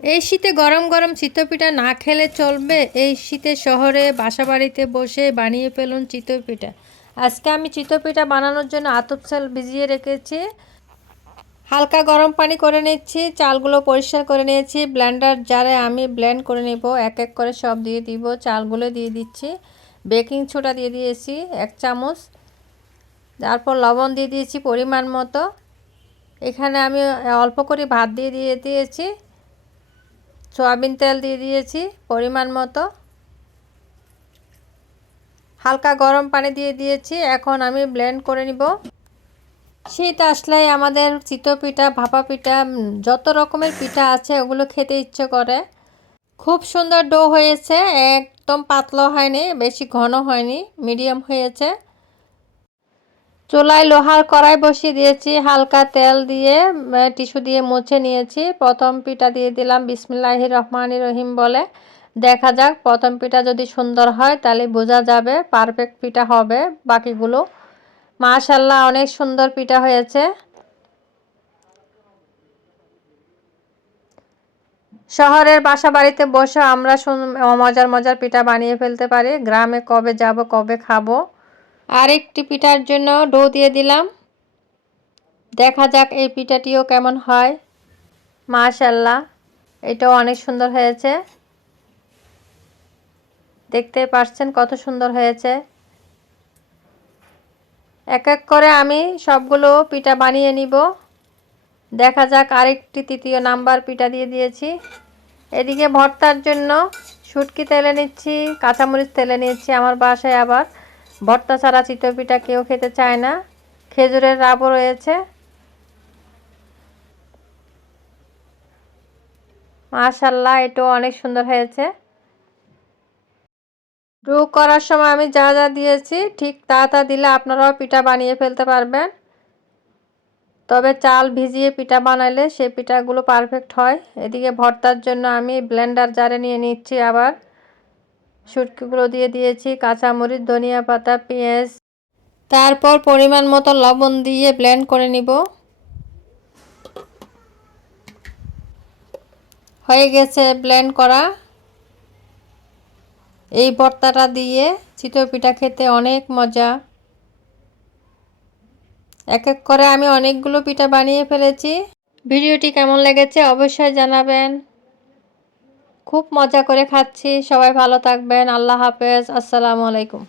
এই শীতে গরম গরম চিতই পিঠা না খেলে চলবে। এই শীতে শহরে বাসাবাড়িতে বসে বানিয়ে ফেলুন চিতই পিঠা। আজকে আমি চিতই পিঠা বানানোর জন্য আতপ চাল ভিজিয়ে রেখেছি। হালকা গরম পানি করে নিচ্ছি। চালগুলো পরিষ্কার করে নিয়েছি। ব্লেন্ডার জারে আমি ব্লেন্ড করে নেব। এক এক করে সব দিয়ে দিব। চালগুলো দিয়ে দিচ্ছি। বেকিং সোডা দিয়ে দিয়েছি 1 চামচ। তারপর লবণ দিয়ে দিয়েছি পরিমাণ মতো। এখানে আমি অল্প করে ভাত দিয়ে দিয়েছি। সয়াবিন তেল দিয়ে দিয়েছি পরিমাণ মতো। হালকা গরম পানি দিয়ে দিয়েছি। এখন আমি ব্লেন্ড করে নিব। শীত আসলেই আমাদের চিতই পিঠা, ভাপা পিঠা, যত রকমের পিঠা আছে ওগুলো খেতে ইচ্ছে করে। খুব সুন্দর ডো হয়েছে। একদম পাতলা হয়নি, বেশি ঘন হয়নি, মিডিয়াম হয়েছে। চুলায় লোহার কড়াই বসিয়ে দিয়েছি। হালকা তেল দিয়ে টিস্যু দিয়ে মুছে নিয়েছি। প্রথম পিঠা দিয়ে দিলাম। বিসমিল্লাহির রহমানির রহিম বলে দেখা যাক। প্রথম পিঠা যদি সুন্দর হয় তাহলে বোঝা যাবে পারফেক্ট পিঠা হবে বাকিগুলো। মাশাআল্লাহ, অনেক সুন্দর পিঠা হয়েছে। শহরের বাসা বাড়িতে বসে আমরা মজার মজার পিঠা বানিয়ে ফেলতে পারি। গ্রামে কবে যাব, কবে খাবো। আরেকটি পিঠার জন্য ডো দিয়ে দিলাম। দেখা যাক এই পিঠাটিও কেমন হয়। মাশাআল্লাহ, এটাও অনেক সুন্দর হয়েছে। দেখতে পাচ্ছেন কত সুন্দর হয়েছে। এক এক করে আমি সবগুলো পিঠা বানিয়ে নিব। দেখা যাক। আরেকটি তৃতীয় নাম্বার পিঠা দিয়ে দিয়েছি। এদিকে ভর্তার জন্য শুটকি তেলে নিচ্ছি, কাঁচামরিচ তেলে নিচ্ছি। আমার বাসায় আবার ভর্তা ছাড়া চিতই পিঠা কেউ খেতে চায় না। খেজুরের রাবও রয়েছে। মাশাআল্লাহ, এটাও অনেক সুন্দর হয়েছে। ডো করার সময় আমি যা যা দিয়েছি ঠিক তা দিলে আপনারাও পিঠা বানিয়ে ফেলতে পারবেন। তবে চাল ভিজিয়ে পিঠা বানাইলে সেই পিঠাগুলো পারফেক্ট হয়। এদিকে ভর্তার জন্য আমি ব্লেন্ডার জারে নিয়ে নিচ্ছি। আবার শুটকিগুলো দিয়ে দিয়েছি, কাঁচামরিচ, ধনিয়া পাতা, পেঁয়াজ। তারপর পরিমাণ মতো লবণ দিয়ে ব্লেন্ড করে নিব। হয়ে গেছে ব্লেন্ড করা। এই ভর্তাটা দিয়ে চিতই পিঠা খেতে অনেক মজা। এক এক করে আমি অনেকগুলো পিঠা বানিয়ে ফেলেছি। ভিডিওটি কেমন লেগেছে অবশ্যই জানাবেন। খুব মজা করে খাচ্ছি। সবাই ভালো থাকবেন। আল্লাহ হাফেজ। আসসালামু আলাইকুম।